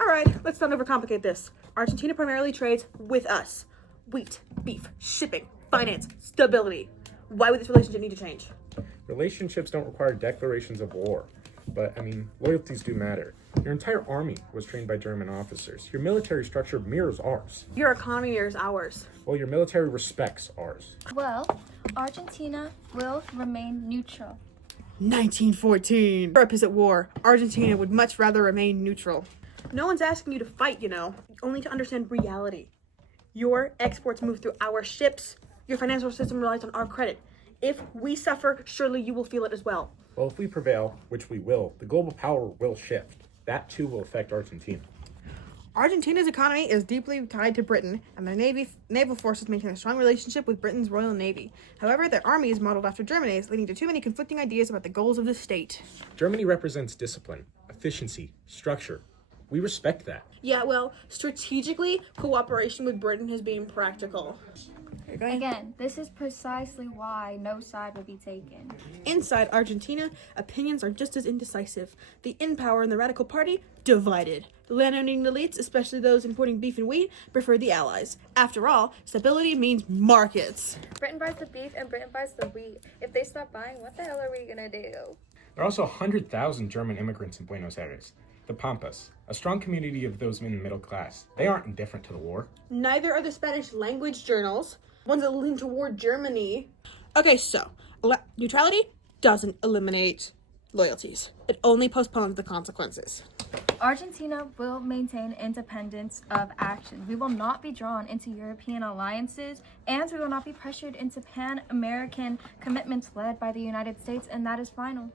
All right, let's not overcomplicate this. Argentina primarily trades with us. Wheat, beef, shipping, finance, stability. Why would this relationship need to change? Relationships don't require declarations of war, but loyalties do matter. Your entire army was trained by German officers. Your military structure mirrors ours. Your economy mirrors ours. Well, your military respects ours. Well, Argentina will remain neutral. 1914. Europe is at war. Argentina would much rather remain neutral. No one's asking you to fight, only to understand reality. Your exports move through our ships. Your financial system relies on our credit. If we suffer, surely you will feel it as well. Well, if we prevail, which we will, the global power will shift. That too will affect Argentina. Argentina's economy is deeply tied to Britain, and their naval forces maintain a strong relationship with Britain's Royal Navy. However, their army is modeled after Germany's, leading to too many conflicting ideas about the goals of the state. Germany represents discipline, efficiency, structure. We respect that. Yeah, well, strategically, cooperation with Britain has been practical. Again, this is precisely why no side will be taken. Inside Argentina, opinions are just as indecisive. The in power and the radical party, divided. The land-owning elites, especially those importing beef and wheat, prefer the Allies. After all, stability means markets. Britain buys the beef and Britain buys the wheat. If they stop buying, what the hell are we gonna do? There are also 100,000 German immigrants in Buenos Aires. The Pampas, a strong community of those in the middle class. They aren't indifferent to the war. Neither are the Spanish language journals, ones that lean toward Germany. Okay, so, neutrality doesn't eliminate loyalties. It only postpones the consequences. Argentina will maintain independence of action. We will not be drawn into European alliances, and we will not be pressured into Pan-American commitments led by the United States, and that is final.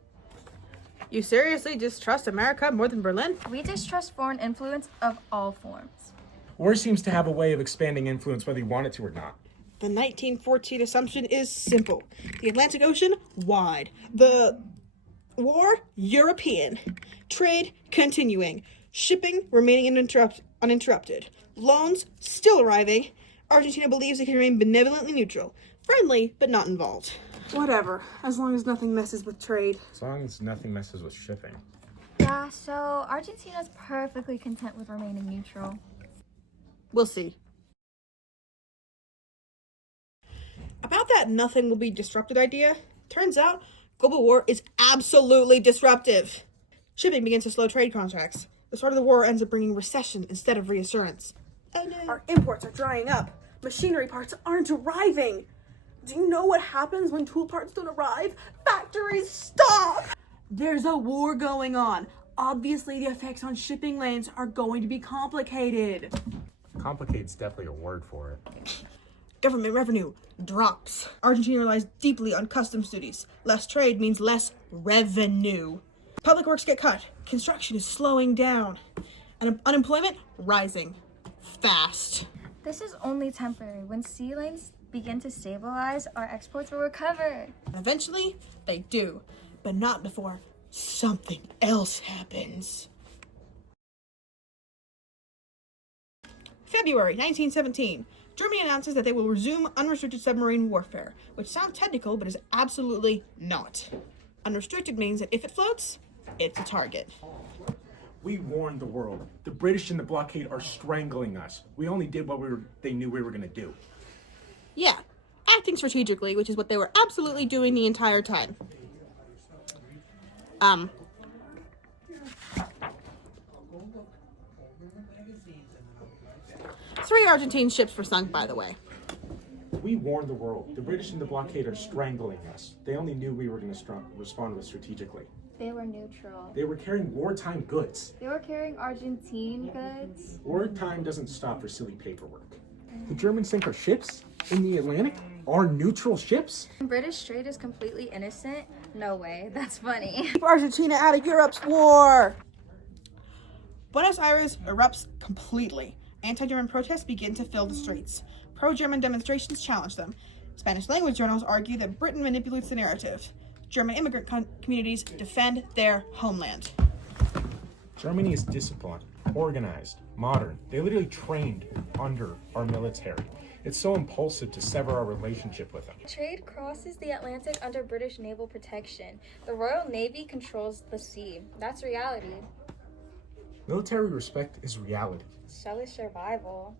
You seriously distrust America more than Berlin? We distrust foreign influence of all forms. War seems to have a way of expanding influence whether you want it to or not. The 1914 assumption is simple. The Atlantic Ocean, wide. The war, European. Trade, continuing. Shipping, remaining uninterrupted. Loans, still arriving. Argentina believes it can remain benevolently neutral. Friendly, but not involved. Whatever, as long as nothing messes with trade. As long as nothing messes with shipping. Yeah, so Argentina's perfectly content with remaining neutral. We'll see. About that nothing will be disrupted idea, turns out global war is absolutely disruptive. Shipping begins to slow trade contracts. The start of the war ends up bringing recession instead of reassurance. Our imports are drying up. Machinery parts aren't arriving. Do you know what happens when tool parts don't arrive? Factories stop! There's a war going on. Obviously, the effects on shipping lanes are going to be complicated. Complicate's definitely a word for it. Government revenue drops. Argentina relies deeply on customs duties. Less trade means less revenue. Public works get cut. Construction is slowing down. And unemployment rising fast. This is only temporary. When sea lanes begin to stabilize, our exports will recover. Eventually, they do, but not before something else happens. February 1917. Germany announces that they will resume unrestricted submarine warfare, which sounds technical, but is absolutely not. Unrestricted means that if it floats, it's a target. We warned the world. The British in the blockade are strangling us. We only did what they knew we were going to do. Yeah, acting strategically, which is what they were absolutely doing the entire time. 3 Argentine ships were sunk, by the way. We warned the world. The British in the blockade are strangling us. They only knew we were going to respond with strategically. They were neutral. They were carrying wartime goods. They were carrying Argentine goods. Wartime doesn't stop for silly paperwork. The Germans sink our ships in the Atlantic? Our neutral ships? British trade is completely innocent? No way. That's funny. Keep Argentina out of Europe's war! Buenos Aires erupts completely. Anti-German protests begin to fill the streets. Pro-German demonstrations challenge them. Spanish language journals argue that Britain manipulates the narrative. German immigrant communities defend their homeland. Germany is disciplined, organized, modern. They literally trained under our military. It's so impulsive to sever our relationship with them. Trade crosses the Atlantic under British naval protection. The Royal Navy controls the sea. That's reality. Military respect is reality. So is survival.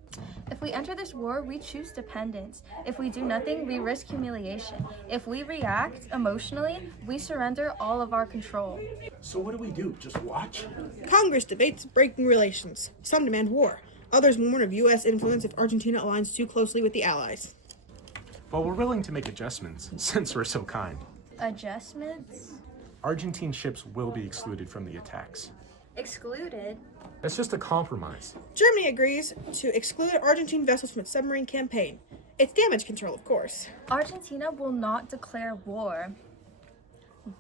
If we enter this war, we choose dependence. If we do nothing, we risk humiliation. If we react emotionally, we surrender all of our control. So what do? Just watch? Congress debates breaking relations. Some demand war. Others warn of U.S. influence if Argentina aligns too closely with the Allies. Well, we're willing to make adjustments, since we're so kind. Adjustments? Argentine ships will be excluded from the attacks. Excluded? That's just a compromise. Germany agrees to exclude Argentine vessels from its submarine campaign. It's damage control, of course. Argentina will not declare war,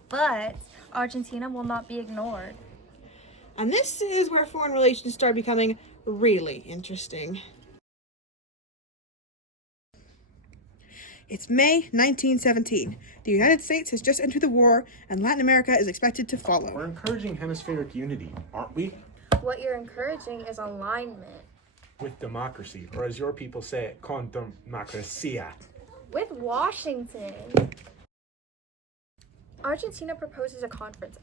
but Argentina will not be ignored. And this is where foreign relations start becoming really interesting. It's May 1917. The United States has just entered the war, and Latin America is expected to follow. We're encouraging hemispheric unity, aren't we? What you're encouraging is alignment. With democracy, or as your people say it, con democracia. With Washington. Argentina proposes a conference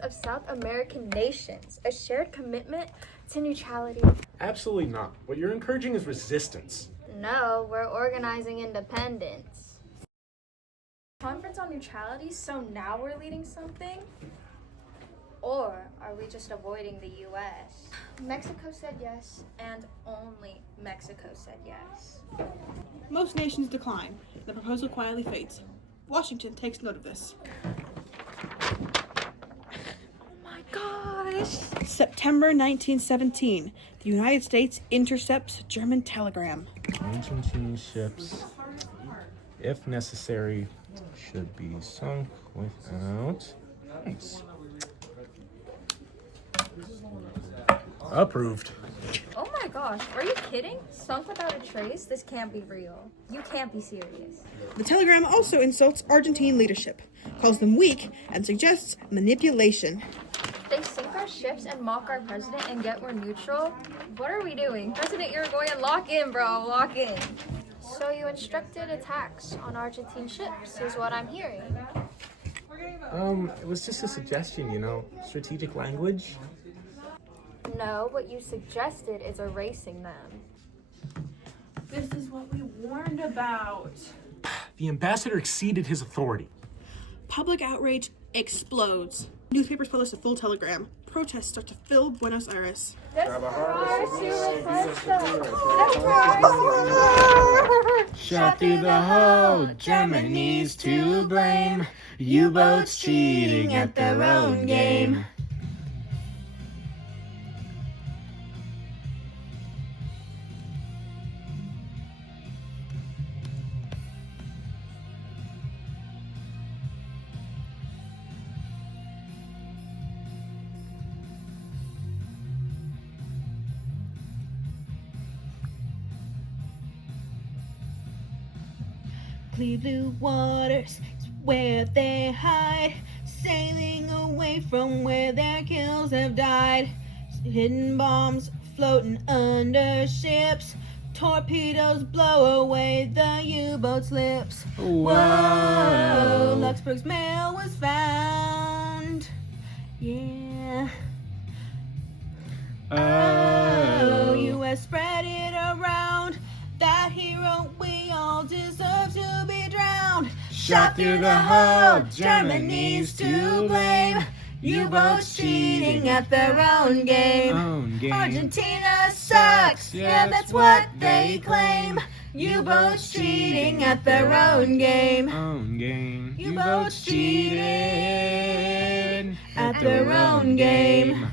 of South American nations, a shared commitment to neutrality. Absolutely not. What you're encouraging is resistance. No, we're organizing independence. Conference on neutrality, so now we're leading something? Or are we just avoiding the U.S.? Mexico said yes. And only Mexico said yes. Most nations decline. The proposal quietly fades. Washington takes note of this. My gosh! September 1917. The United States intercepts German telegram. Argentine ships, if necessary, should be sunk without. Nice. Approved. Oh my gosh, are you kidding? Sunk without a trace? This can't be real. You can't be serious. The telegram also insults Argentine leadership, calls them weak, and suggests manipulation. They sink our ships and mock our president, and yet we're neutral? What are we doing? President Irigoyen, lock in, bro, lock in. So you instructed attacks on Argentine ships, is what I'm hearing. It was just a suggestion, strategic language. No, what you suggested is erasing them. This is what we warned about. The ambassador exceeded his authority. Public outrage explodes. Newspapers publish a full telegram. Protests start to fill Buenos Aires. Shot through the hole, Germany's to blame. U-boats cheating at their own game. Clear blue waters is where they hide, sailing away from where their kills have died. Hidden bombs floating under ships, torpedoes blow away the U-boat's lips. Whoa, Luxembourg's mail was found. Yeah. Oh, U.S. spread it around. That hero we all deserve to be drowned. Shot through the hull, Germany's to blame. U-boats cheating at their own game. Argentina sucks, yeah, that's what they claim. U-boats cheating at their own game. U-boats cheating at their own game.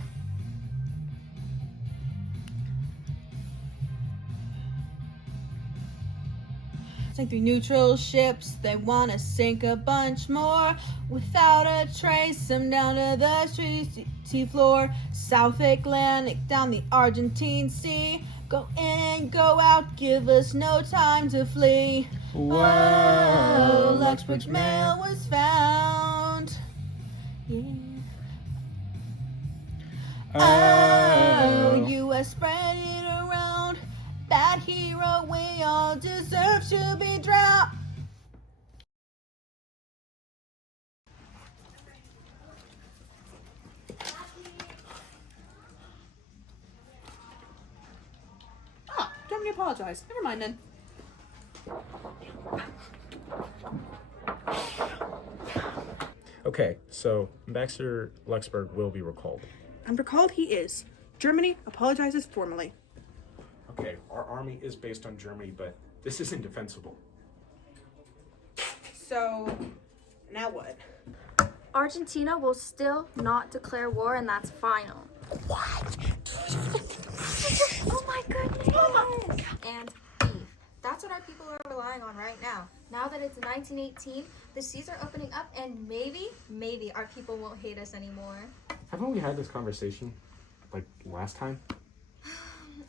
Sink 3 neutral ships, they wanna sink a bunch more. Without a trace, them down to the sea floor. South Atlantic, down the Argentine Sea. Go in and go out, give us no time to flee. Whoa, Luxembourg's mail was found. Yeah. Oh, U.S. spread it around. Bad hero, we all deserve to be drowned. apologize. Never mind then. Okay, so Ambassador Luxemburg will be recalled. And recalled he is. Germany apologizes formally. Okay, our army is based on Germany, but this isn't defensible. So, now what? Argentina will still not declare war, and that's final. Oh my goodness! And beef. That's what our people are relying on right now. Now that it's 1918, the seas are opening up, and maybe our people won't hate us anymore. Haven't we had this conversation, like, last time?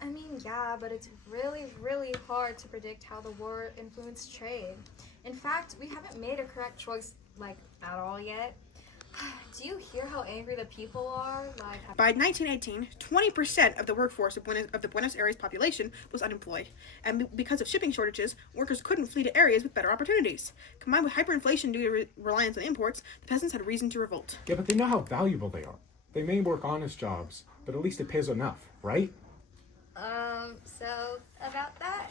I mean, yeah, but it's really hard to predict how the war influenced trade. In fact, we haven't made a correct choice, like, at all yet. Do you hear how angry the people are? Like, By 1918, 20% of the workforce of the Buenos Aires population was unemployed. And because of shipping shortages, workers couldn't flee to areas with better opportunities. Combined with hyperinflation due to reliance on imports, the peasants had reason to revolt. Yeah, but they know how valuable they are. They may work honest jobs, but at least it pays enough, right? So about that?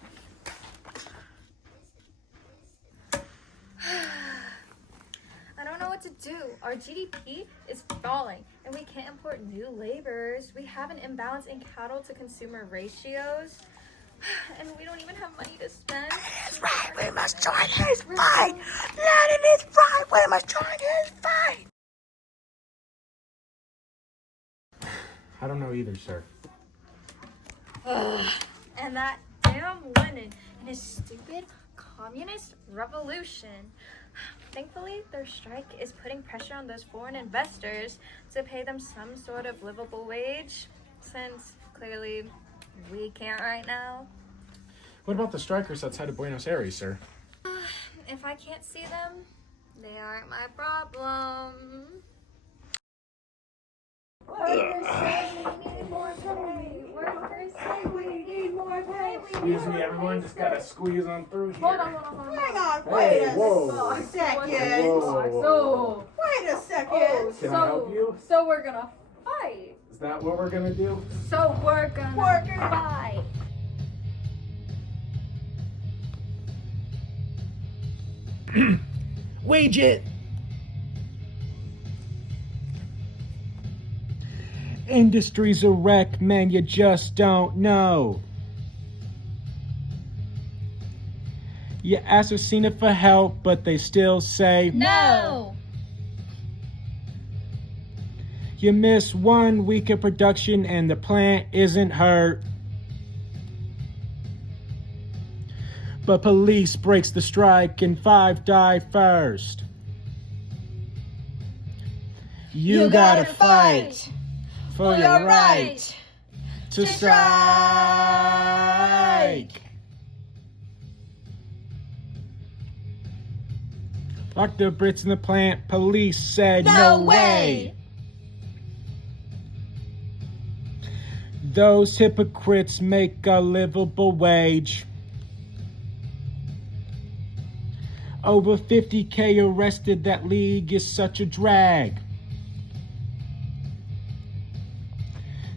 I don't know what to do. Our GDP is falling, and we can't import new laborers. We have an imbalance in cattle to consumer ratios, and we don't even have money to spend. That's right, we must join his fight! Lenin is right, we must join his fight! I don't know either, sir. And that damn Lenin and his stupid communist revolution. Thankfully, their strike is putting pressure on those foreign investors to pay them some sort of livable wage, since clearly we can't right now. What about the strikers outside of Buenos Aires, sir? If I can't see them, they aren't my problem. Workers say we need more pay. Workers say we need more pay. Excuse me, everyone, just gotta squeeze on through here. Hold on. Hang on, Hey, wait whoa. a second. So, Wait a second. Can I help you? so we're gonna fight. Is that what we're gonna do? So we're gonna Workers. fight. Wage it! Industry's a wreck, man, you just don't know. You ask Asesina for help, but they still say No. You miss 1 week of production and the plant isn't hurt. But police breaks the strike and 5 die first. You gotta fight for your right to strike. Locked the Brits in the plant, police said no way. Those hypocrites make a livable wage. Over 50K arrested, that league is such a drag.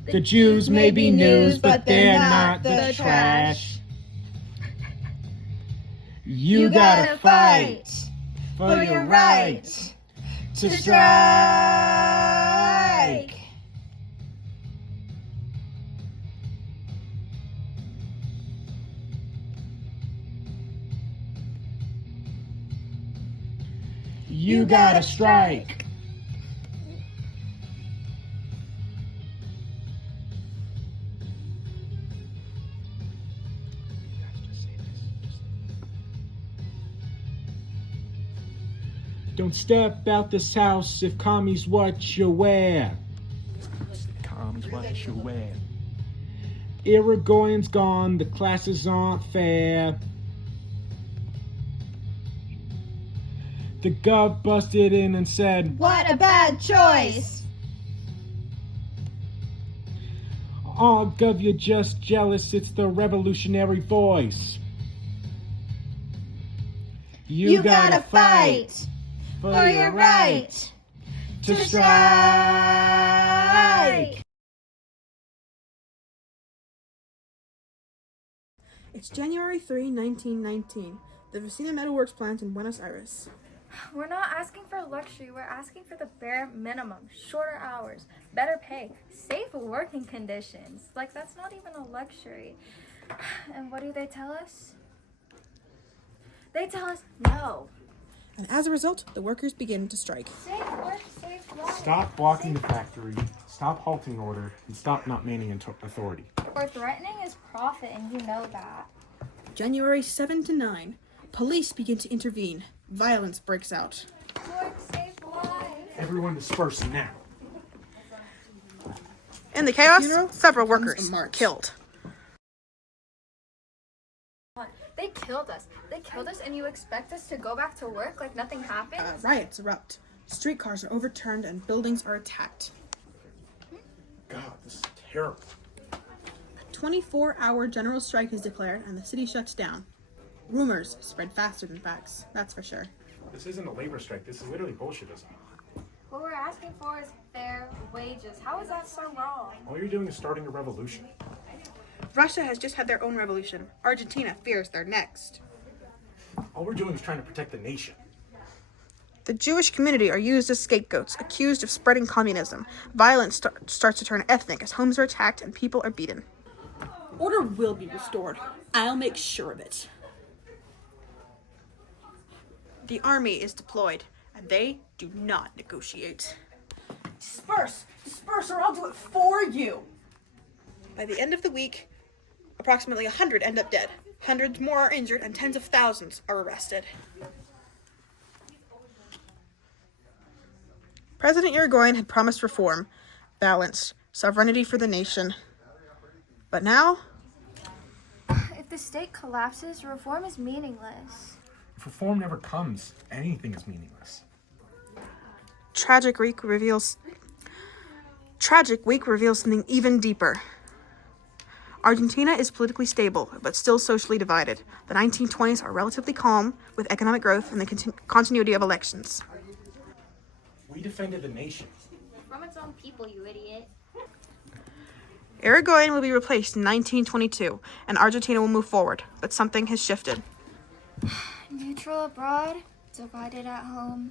The Jews may be news, but they're not the trash. You gotta fight for your right to strike. You gotta strike. Don't step out this house if commies what you wear. Commies what you wear. Irigoyen's gone, the classes aren't fair. The gov busted in and said, What a bad choice. "Oh, gov, you're just jealous, it's the revolutionary voice." You gotta fight for your right to strike. It's January 3, 1919. The Vecina Metalworks plant in Buenos Aires. We're not asking for luxury, we're asking for the bare minimum. Shorter hours, better pay, safe working conditions. Like, that's not even a luxury. And what do they tell us? They tell us no. And as a result, the workers begin to strike. Safe work, safe life. Stop blocking the factory, stop halting order, and stop not manning authority. We're threatening is profit, and you know that. January 7 to 9. Police begin to intervene. Violence breaks out. Work, safe life. Everyone disperse now. In the chaos, Funeral several becomes workers a march. killed. They killed us. They killed us, and you expect us to go back to work like nothing happened? Riots erupt. Streetcars are overturned and buildings are attacked. God, this is terrible. A 24-hour general strike is declared and the city shuts down. Rumors spread faster than facts, that's for sure. This isn't a labor strike. This is literally bullshitism. What we're asking for is fair wages. How is that so wrong? All you're doing is starting a revolution. Russia has just had their own revolution. Argentina fears they're next. All we're doing is trying to protect the nation. The Jewish community are used as scapegoats, accused of spreading communism. Violence starts to turn ethnic as homes are attacked and people are beaten. Order will be restored. I'll make sure of it. The army is deployed, and they do not negotiate. Disperse! Disperse or I'll do it for you! By the end of the week, approximately 100 end up dead. Hundreds more are injured, and tens of thousands are arrested. President Irigoyen had promised reform, balance, sovereignty for the nation. But now, If the state collapses, reform is meaningless. If reform never comes, anything is meaningless. Tragic week reveals something even deeper. Argentina is politically stable, but still socially divided. The 1920s are relatively calm, with economic growth and the continuity of elections. We defended the nation. From its own people, you idiot. Irigoyen will be replaced in 1922, and Argentina will move forward, but something has shifted. Neutral abroad, divided at home.